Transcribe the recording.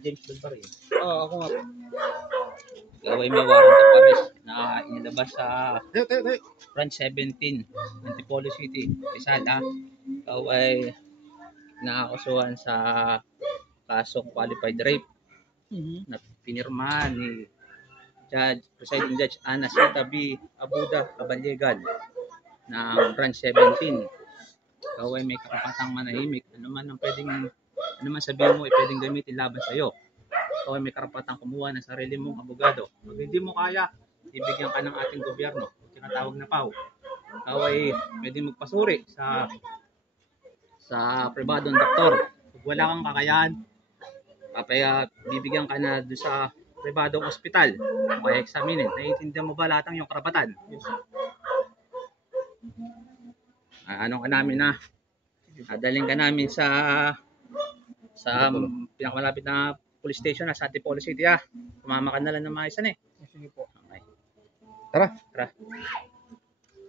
James doon pa rin. Oo, ako nga po. Ikaw ay may warrant of arrest na inilabas sa Branch 17, Antipolo City, Rizal ha. Ikaw ay nakakasuhan sa kasong qualified rape na pinirmahan ni Presiding Judge Ana Sita B. Abuda Caballegan ng Branch 17. Ikaw ay may karapatang manahimik. Ano man sabihin mo ay pwedeng gamitin laban sa iyo. Ikaw ay may karapatang kumuha ng sarili mong abogado. Pag hindi mo kaya, ibigyan ka ng ating gobyerno, tinatawag na PAW. Ikaw ay pwedeng magpasuri sa pribadong doktor. Kung wala kang kakayahan, bibigyan ka na doon sa pribadong ospital kung kaya examinin. Naiintindihan mo ba lahat ng iyong karapatan? Yes. Ano ka namin na? Daling ka namin sa pinakamalapit na police station na sa Antipolo City ha. Tumama ka na lang ng mga isa eh. Sige po. Okay. Tara. Tara.